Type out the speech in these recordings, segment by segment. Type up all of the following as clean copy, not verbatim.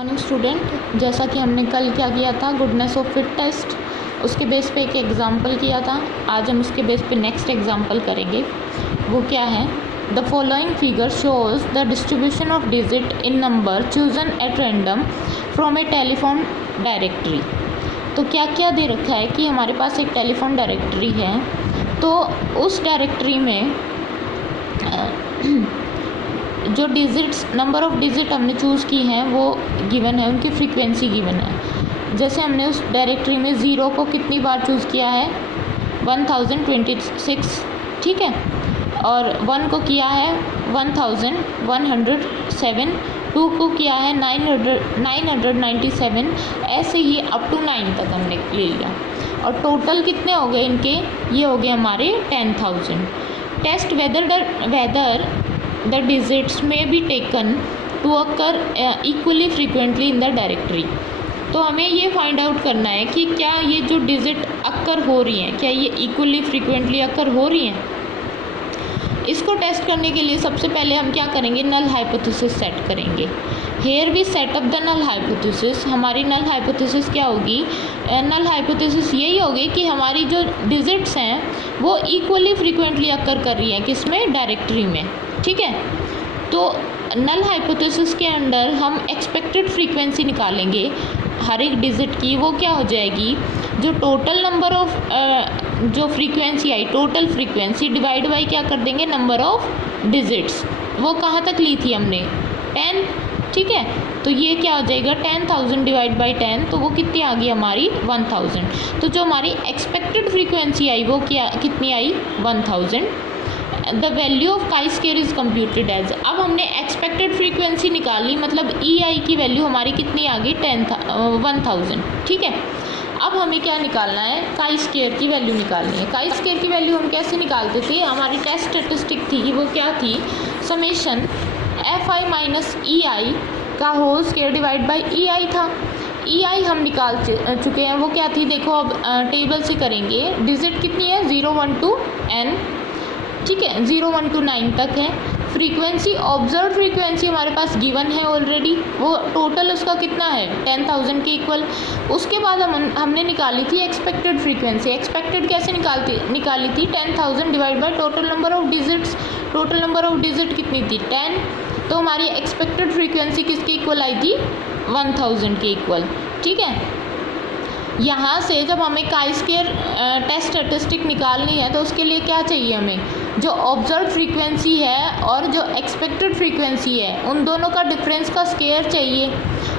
Morning student, जैसा कि हमने कल क्या किया था, गुडनेस ऑफ फिट टेस्ट, उसके बेस पे एक एग्जाम्पल किया था। आज हम उसके बेस पे नेक्स्ट एग्जाम्पल करेंगे। वो क्या है? The following figure shows the distribution of digit in number chosen at random from A telephone directory. तो क्या क्या दे रखा है कि हमारे पास एक टेलीफोन डायरेक्टरी है, तो उस डायरेक्टरी में जो डिजिट्स, नंबर ऑफ़ डिजिट हमने चूज़ की हैं वो गिवन है, उनकी फ्रीक्वेंसी गिवन है। जैसे हमने उस डायरेक्टरी में ज़ीरो को कितनी बार चूज़ किया है? 1026, ठीक है। और 1 को किया है 1107, 2 को किया है 997, ऐसे ही अप टू 9 तक हमने ले लिया। और टोटल कितने हो गए इनके? ये हो गए हमारे 10,000। Test whether the digits may be taken to occur equally frequently in the directory। तो हमें ये फाइंड आउट करना है कि क्या ये जो डिजिट अक्कर हो रही हैं, क्या ये इक्वली फ्रीक्वेंटली अक्कर हो रही हैं। इसको टेस्ट करने के लिए सबसे पहले हम क्या करेंगे? नल हाइपोथेसिस सेट करेंगे। Here we set up the null hypothesis. हमारी नल हाइपोथेसिस क्या होगी? नल हाइपोथेसिस यही होगी कि हमारी जो डिजिट्स हैं वो इक्वली फ्रीक्वेंटली अक्कर कर रही हैं, किसमें? डायरेक्टरी में, ठीक है। तो नल हाइपोथेसिस के अंडर हम एक्सपेक्टेड फ्रीक्वेंसी निकालेंगे हर एक डिजिट की। वो क्या हो जाएगी? जो टोटल नंबर ऑफ जो frequency I, total frequency divide by क्या कर देंगे? Number of digits. वो कहाँ तक ली थी हमने? 10, ठीक है। तो ये क्या हो जाएगा? 10,000 डिवाइड बाई 10, तो वो कितनी आ गई हमारी? 1000। तो जो हमारी एक्सपेक्टेड फ्रीक्वेंसी आई वो क्या कितनी आई? 1000। The value of chi square is computed as. अब हमने एक्सपेक्टेड फ्रीक्वेंसी निकाली, मतलब ई आई की वैल्यू हमारी कितनी आ गई? 1000, ठीक है। अब हमें क्या निकालना है? काई स्क्वायर की वैल्यू निकालनी है। काई स्क्वायर की वैल्यू हम कैसे निकालते थे? हमारी टेस्ट स्टेटिस्टिक थी, वो क्या थी? समेशन एफ आई माइनस ई आई का whole square divide by E आई था। ई आई हम निकाल चुके हैं, वो क्या थी? देखो अब टेबल से करेंगे। डिजिट कितनी है? 0 1 to n, ठीक है, 0 1 to 9 तक है। फ्रीक्वेंसी, ऑब्जर्व फ्रीक्वेंसी हमारे पास गिवन है ऑलरेडी, वो टोटल उसका कितना है? 10,000 के इक्वल। उसके बाद हमने निकाली थी एक्सपेक्टेड फ्रीक्वेंसी। एक्सपेक्टेड कैसे निकाली थी? 10,000 divide by total number of digits. Total number of digit कितनी थी? 10। तो हमारी एक्सपेक्टेड फ्रीक्वेंसी किसके इक्वल आई थी? 1000 के इक्वल, ठीक है। यहाँ से जब हमें काई स्क्वायर टेस्ट स्टैटिस्टिक निकालनी है तो उसके लिए क्या चाहिए हमें? जो ऑब्जर्व फ्रीक्वेंसी है और जो एक्सपेक्टेड फ्रीक्वेंसी है, उन दोनों का डिफरेंस का स्क्वायर चाहिए।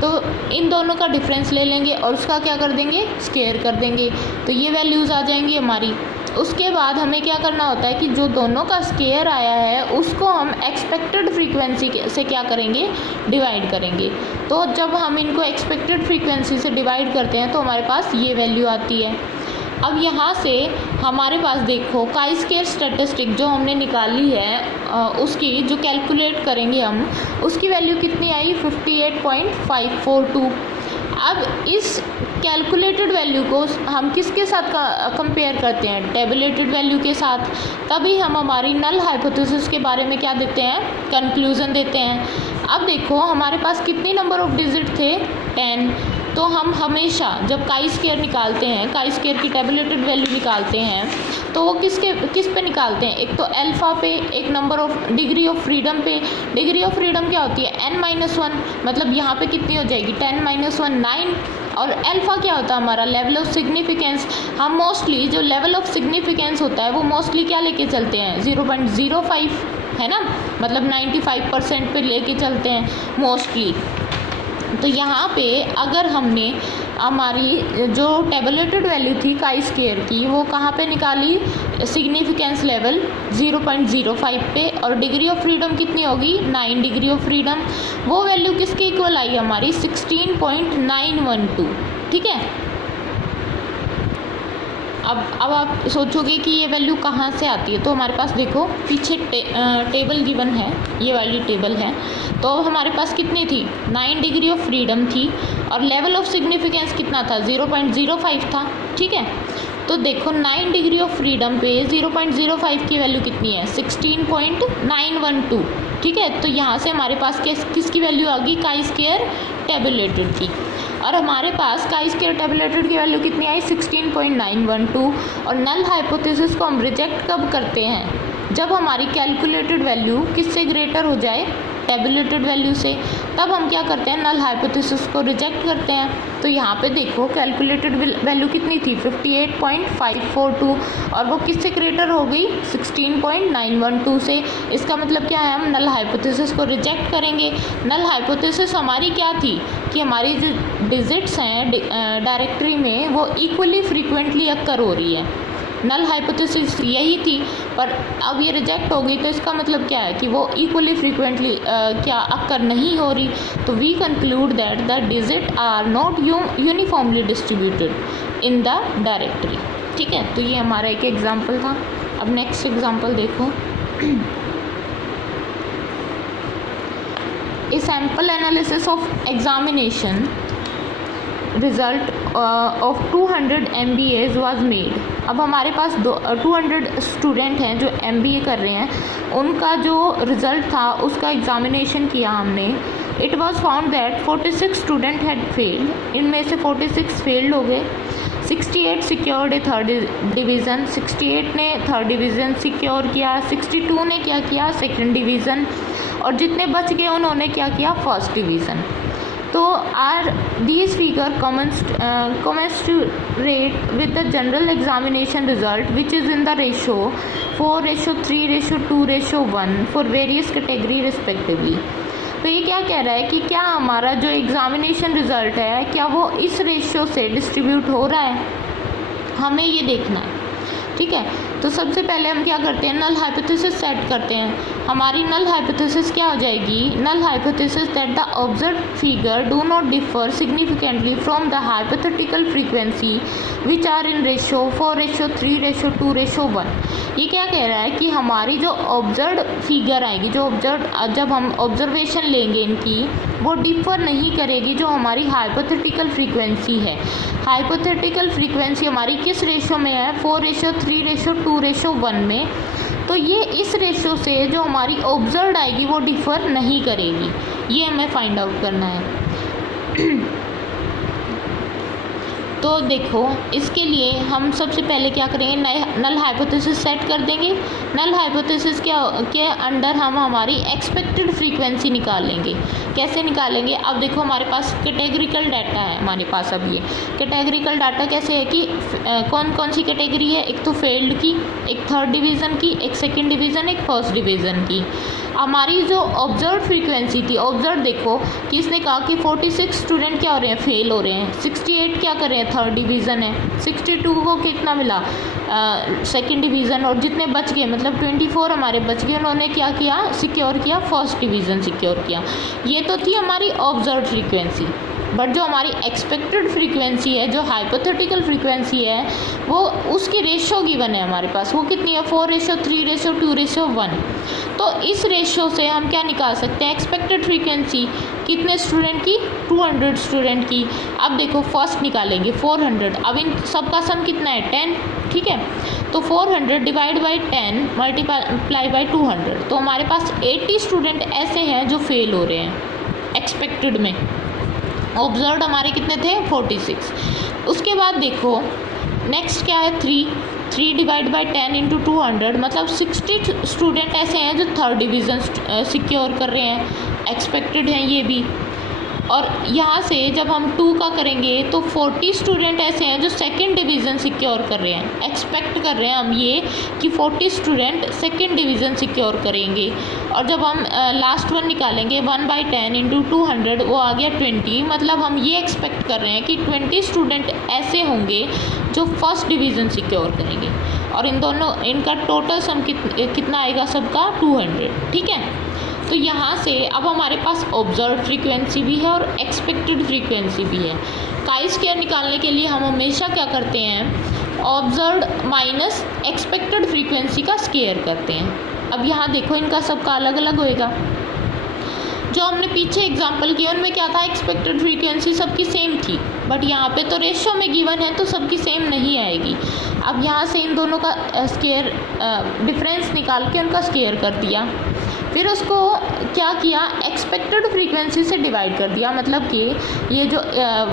तो इन दोनों का डिफरेंस ले लेंगे और उसका क्या कर देंगे? स्क्वायर कर देंगे। तो ये वैल्यूज़ आ जाएंगी हमारी। उसके बाद हमें क्या करना होता है कि जो दोनों का स्क्वायर आया है उसको हम एक्सपेक्टेड फ्रीक्वेंसी से क्या करेंगे? डिवाइड करेंगे। तो जब हम इनको एक्सपेक्टेड फ्रीक्वेंसी से डिवाइड करते हैं तो हमारे पास ये वैल्यू आती है। अब यहाँ से हमारे पास देखो काई स्क्वायर स्टैटिस्टिक जो हमने निकाली है उसकी जो कैलकुलेट करेंगे हम, उसकी वैल्यू कितनी आई? 58.542। अब इस कैलकुलेटेड वैल्यू को हम किसके साथ कंपेयर करते हैं? टेबुलेटेड वैल्यू के साथ। तभी हम हमारी नल हाइपोथेसिस के बारे में क्या देते हैं? कंक्लूजन देते हैं। अब देखो हमारे पास कितनी नंबर ऑफ डिजिट थे? 10। तो हम हमेशा जब काई स्क्वायर निकालते हैं, काई स्क्वायर की टेबुलेटेड वैल्यू निकालते हैं, तो वो किस पे निकालते हैं? एक तो अल्फ़ा पे, एक number of degree of freedom पे। डिग्री ऑफ फ्रीडम क्या होती है? n-1, मतलब यहाँ पे कितनी हो जाएगी? 10 - 1 9। और अल्फ़ा क्या होता है हमारा? Level of significance. हम मोस्टली जो लेवल ऑफ सिग्निफिकेंस होता है वो मोस्टली क्या लेके चलते हैं? 0.05, है ना, मतलब 95% पे लेके चलते हैं मोस्टली। तो यहाँ पे अगर हमने हमारी जो टेबुलेटेड वैल्यू थी काई स्क्वायर की, वो कहाँ पे निकाली? सिग्निफिकेंस लेवल 0.05 पे। और डिग्री ऑफ फ्रीडम कितनी होगी? 9 डिग्री ऑफ फ्रीडम। वो वैल्यू किसके इक्वल आई हमारी? 16.912, ठीक है। अब आप सोचोगे कि ये वैल्यू कहाँ से आती है, तो हमारे पास देखो पीछे टेबल गिवन है, ये वाली टेबल है। तो हमारे पास कितनी थी? 9 डिग्री ऑफ फ्रीडम थी और लेवल ऑफ सिग्निफिकेंस कितना था? 0.05 था, ठीक है। तो तो देखो 9 डिग्री ऑफ फ्रीडम पे 0.05 की वैल्यू कितनी है, 16.912। ठीक है, तो यहाँ से हमारे पास किसकी वैल्यू आ गई, काई स्क्वायर टेबुलेटेड की। और हमारे पास काई स्क्वायर टेबुलेटेड की वैल्यू कितनी आई, 16.912। और नल हाइपोथेसिस को हम रिजेक्ट कब करते हैं, जब हमारी कैलकुलेटेड वैल्यू किससे ग्रेटर हो जाए, टेबुलेटेड वैल्यू से। तब हम क्या करते हैं, नल हाइपोथेसिस को रिजेक्ट करते हैं। तो यहाँ पे देखो कैलकुलेटेड वैल्यू कितनी थी, 58.542, और वो किससे ग्रेटर हो गई, 16.912 से। इसका मतलब क्या है, हम नल हाइपोथेसिस को रिजेक्ट करेंगे। नल हाइपोथेसिस हमारी क्या थी कि हमारी जो डिजिट्स हैं डायरेक्टरी में वो इक्वली फ्रीक्वेंटली अक्कर हो रही है। नल हाइपोथेसिस यही थी, पर अब ये रिजेक्ट हो गई, तो इसका मतलब क्या है कि वो इक्वली फ्रीक्वेंटली क्या अक्कर नहीं हो रही। तो we conclude that the digit are not uniformly distributed in the directory. ठीक है, तो ये हमारा एक एग्जाम्पल था। अब नेक्स्ट एग्जाम्पल देखो। ए sample analysis of examination result of 200 MBAs was made. अब हमारे पास 200 स्टूडेंट हैं जो MBA कर रहे हैं, उनका जो रिज़ल्ट था उसका एग्ज़ामिनेशन किया हमने। It was found that 46 student had failed, इनमें से 46 फेल्ड हो गए। 68 सिक्योर्ड ए थर्ड डिवीज़न, 68 ने थर्ड डिवीज़न सिक्योर किया। 62 ने क्या किया, सेकंड डिवीज़न। और जितने बच गए उन्होंने क्या किया, फर्स्ट डिवीज़न। तो are these figure commensurate with the general examination result which is in the ratio 4:3:2:1 for various category respectively। तो ये क्या कह रहा है कि क्या हमारा जो एग्ज़ामिनेशन रिज़ल्ट है क्या वो इस रेशियो से डिस्ट्रीब्यूट हो रहा है, हमें ये देखना है। ठीक है, तो सबसे पहले हम क्या करते हैं, नल हाइपोथेसिस सेट करते हैं। हमारी नल हाइपोथेसिस क्या हो जाएगी, null hypothesis that the observe figure do not differ significantly from the hypothetical frequency which are in ratio 4:3:2:1। ये क्या कह रहा है कि हमारी जो ऑब्जर्व फिगर आएगी, जब हम ऑब्जर्वेशन लेंगे इनकी, वो डिफर नहीं करेगी जो हमारी हाइपोथेटिकल फ्रीक्वेंसी है। हाइपोथेटिकल फ्रीक्वेंसी हमारी किस रेशियो में है, 4:3:2:1 में। तो ये इस रेशियो से जो हमारी ऑब्जर्व आएगी वो डिफ़र नहीं करेगी, ये हमें फाइंड आउट करना है। तो देखो इसके लिए हम सबसे पहले क्या करेंगे, नल हाइपोथेसिस सेट कर देंगे। नल हाइपोथेसिस के अंडर हम हमारी एक्सपेक्टेड फ्रीक्वेंसी निकाल लेंगे। कैसे निकालेंगे, अब देखो हमारे पास कैटेगरिकल डाटा है हमारे पास। अब ये कैटेगरिकल डाटा कैसे है कि कौन कौन सी कैटेगरी है, एक तो फेल्ड की, एक थर्ड डिवीज़न की, एक सेकेंड डिवीज़न, एक फर्स्ट डिवीज़न की। हमारी जो ऑब्जर्व फ्रीक्वेंसी थी, ऑब्जर्व देखो कि इसने कहा कि 46 स्टूडेंट क्या हो रहे हैं, फेल हो रहे हैं। 68 क्या कर रहे हैं, थर्ड डिवीज़न है। 62 को कितना मिला, सेकंड डिवीज़न। और जितने बच गए मतलब 24 हमारे बच गए, उन्होंने क्या किया, सिक्योर किया, फर्स्ट डिवीज़न सिक्योर किया। ये तो थी हमारी ऑब्जर्व फ्रीक्वेंसी। बट जो हमारी एक्सपेक्टेड फ्रीक्वेंसी है, जो हाइपोथेटिकल फ्रीक्वेंसी है, वो उसकी रेशियो गिवन है हमारे पास। वो कितनी है, 4:3:2:1। तो इस रेशियो से हम क्या निकाल सकते हैं, एक्सपेक्टेड फ्रीक्वेंसी कितने स्टूडेंट की, 200 स्टूडेंट की। अब देखो फर्स्ट निकालेंगे 400। अब इन सबका सम कितना है, 10। ठीक है, तो 400 डिवाइड बाई 10 मल्टीप्लाई बाई 200। तो हमारे पास 80 स्टूडेंट ऐसे हैं जो फेल हो रहे हैं एक्सपेक्टेड में। ऑब्जर्व हमारे कितने थे, 46। उसके बाद देखो नेक्स्ट क्या है, 3 डिवाइड बाई 10 इंटू 200, मतलब 60 स्टूडेंट ऐसे हैं जो थर्ड डिवीज़न सिक्योर कर रहे हैं, एक्सपेक्टेड हैं ये भी। और यहाँ से जब हम 2 का करेंगे तो 40 स्टूडेंट ऐसे हैं जो सेकंड डिवीज़न सिक्योर कर रहे हैं, एक्सपेक्ट कर रहे हैं हम ये कि 40 स्टूडेंट सेकंड डिवीज़न सिक्योर करेंगे। और जब हम लास्ट वन निकालेंगे 1/10 इंटू 200, वो आ गया 20। मतलब हम ये एक्सपेक्ट कर रहे हैं कि 20 स्टूडेंट ऐसे होंगे जो फर्स्ट डिवीज़न सिक्योर करेंगे। और इन दोनों इनका टोटल सम कितना आएगा सबका, 200। ठीक है, तो यहाँ से अब हमारे पास ऑब्जर्व फ्रीक्वेंसी भी है और एक्सपेक्टेड फ्रीक्वेंसी भी है। काई स्क्वायर निकालने के लिए हम हमेशा क्या करते हैं, ऑब्जर्व माइनस एक्सपेक्टेड फ्रीक्वेंसी का स्क्वायर करते हैं। अब यहाँ देखो इनका सबका अलग अलग होएगा। जो हमने पीछे एग्जांपल किया उनमें क्या था, एक्सपेक्टेड फ्रीक्वेंसी सबकी सेम थी, बट यहाँ पे तो रेशो में गिवन है तो सबकी सेम नहीं आएगी। अब यहाँ से इन दोनों का स्क्वायर डिफरेंस निकाल के उनका स्क्वायर कर दिया, फिर उसको क्या किया, एक्सपेक्टेड फ्रीक्वेंसी से डिवाइड कर दिया। मतलब कि ये जो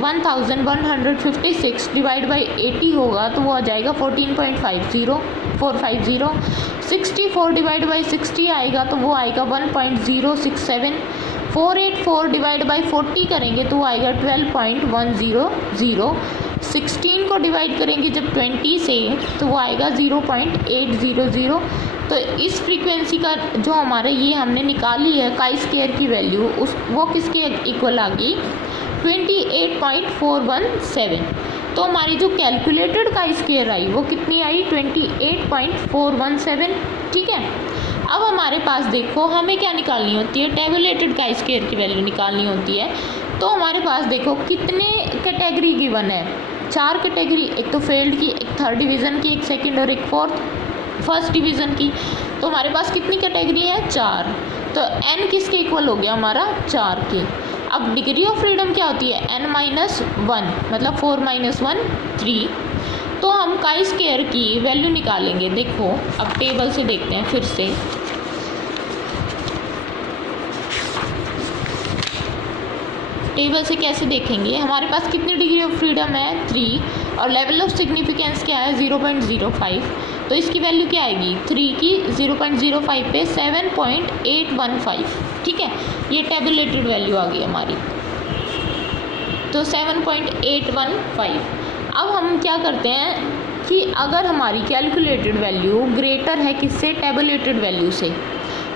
1156 डिवाइड बाई 80 होगा तो वो आ जाएगा 14.450। 64 डिवाइड बाई 60 आएगा तो वो आएगा 1.067। 484 डिवाइड बाई 40 करेंगे तो वो आएगा 12.100। 16 को डिवाइड करेंगे जब 20 से तो वो आएगा 0.800। तो इस फ्रीक्वेंसी का जो हमारा ये हमने निकाली है काई स्क्वायर की वैल्यू, उस वो किसके इक्वल आ गई, 28.417। तो हमारी जो कैलकुलेटेड काई स्क्वायर आई वो कितनी आई, 28.417। ठीक है, अब हमारे पास देखो हमें क्या निकालनी होती है, टेबुलेटेड काई स्क्वायर की वैल्यू निकालनी होती है। तो हमारे पास देखो कितने कैटेगरी गिवन है, 4 कैटेगरी, एक तो फील्ड की, एक थर्ड डिवीज़न की, एक सेकंड और एक फर्स्ट डिवीज़न की। तो हमारे पास कितनी कैटेगरी है, 4। तो n किसके इक्वल हो गया हमारा, 4 के। अब डिग्री ऑफ फ्रीडम क्या होती है, n-1, मतलब 4 - 1 3। तो हम काई स्क्वायर की वैल्यू निकालेंगे। देखो अब टेबल से देखते हैं फिर से। टेबल से कैसे देखेंगे, हमारे पास कितनी डिग्री ऑफ फ्रीडम है, 3, और लेवल ऑफ सिग्निफिकेंस क्या है, 0.05। तो इसकी वैल्यू क्या आएगी, 3 की 0.05 पे 7.815। ठीक है, ये टेबुलेटेड वैल्यू आ गई हमारी, तो 7.815। अब हम क्या करते हैं कि अगर हमारी कैलकुलेटेड वैल्यू ग्रेटर है किससे, टेबुलेटेड वैल्यू से,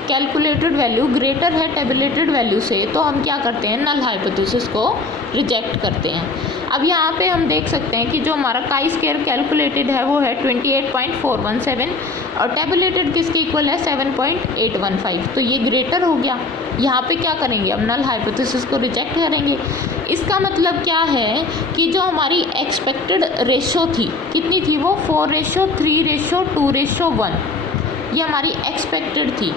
कैलकुलेटेड वैल्यू ग्रेटर है टेबुलेटेड वैल्यू से, तो हम क्या करते हैं, नल हाइपोथेसिस को रिजेक्ट करते हैं। अब यहाँ पे हम देख सकते हैं कि जो हमारा काई स्क्वायर कैलकुलेटेड है वो है 28.417 और टेबुलेटेड किसके इक्वल है, 7.815। तो ये ग्रेटर हो गया। यहाँ पे क्या करेंगे, अब नल हाइपोथेसिस को रिजेक्ट करेंगे। इसका मतलब क्या है कि जो हमारी एक्सपेक्टेड रेशो थी कितनी थी, वो 4:3:2:1, ये हमारी एक्सपेक्टेड थी,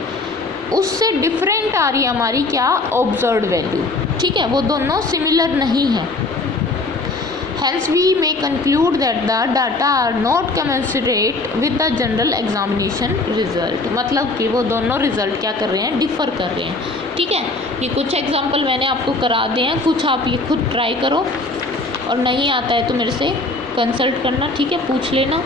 उससे डिफरेंट आ रही है हमारी क्या, ऑब्जर्व्ड वैल्यू। ठीक है, वो दोनों सिमिलर नहीं है। Hence we may conclude that the data are not commensurate with the general examination result। मतलब कि वो दोनों रिजल्ट क्या कर रहे हैं, डिफ़र कर रहे हैं। ठीक है, ये कुछ एग्जाम्पल मैंने आपको करा दिए हैं, कुछ आप ये खुद ट्राई करो और नहीं आता है तो मेरे से कंसल्ट करना। ठीक है, पूछ लेना।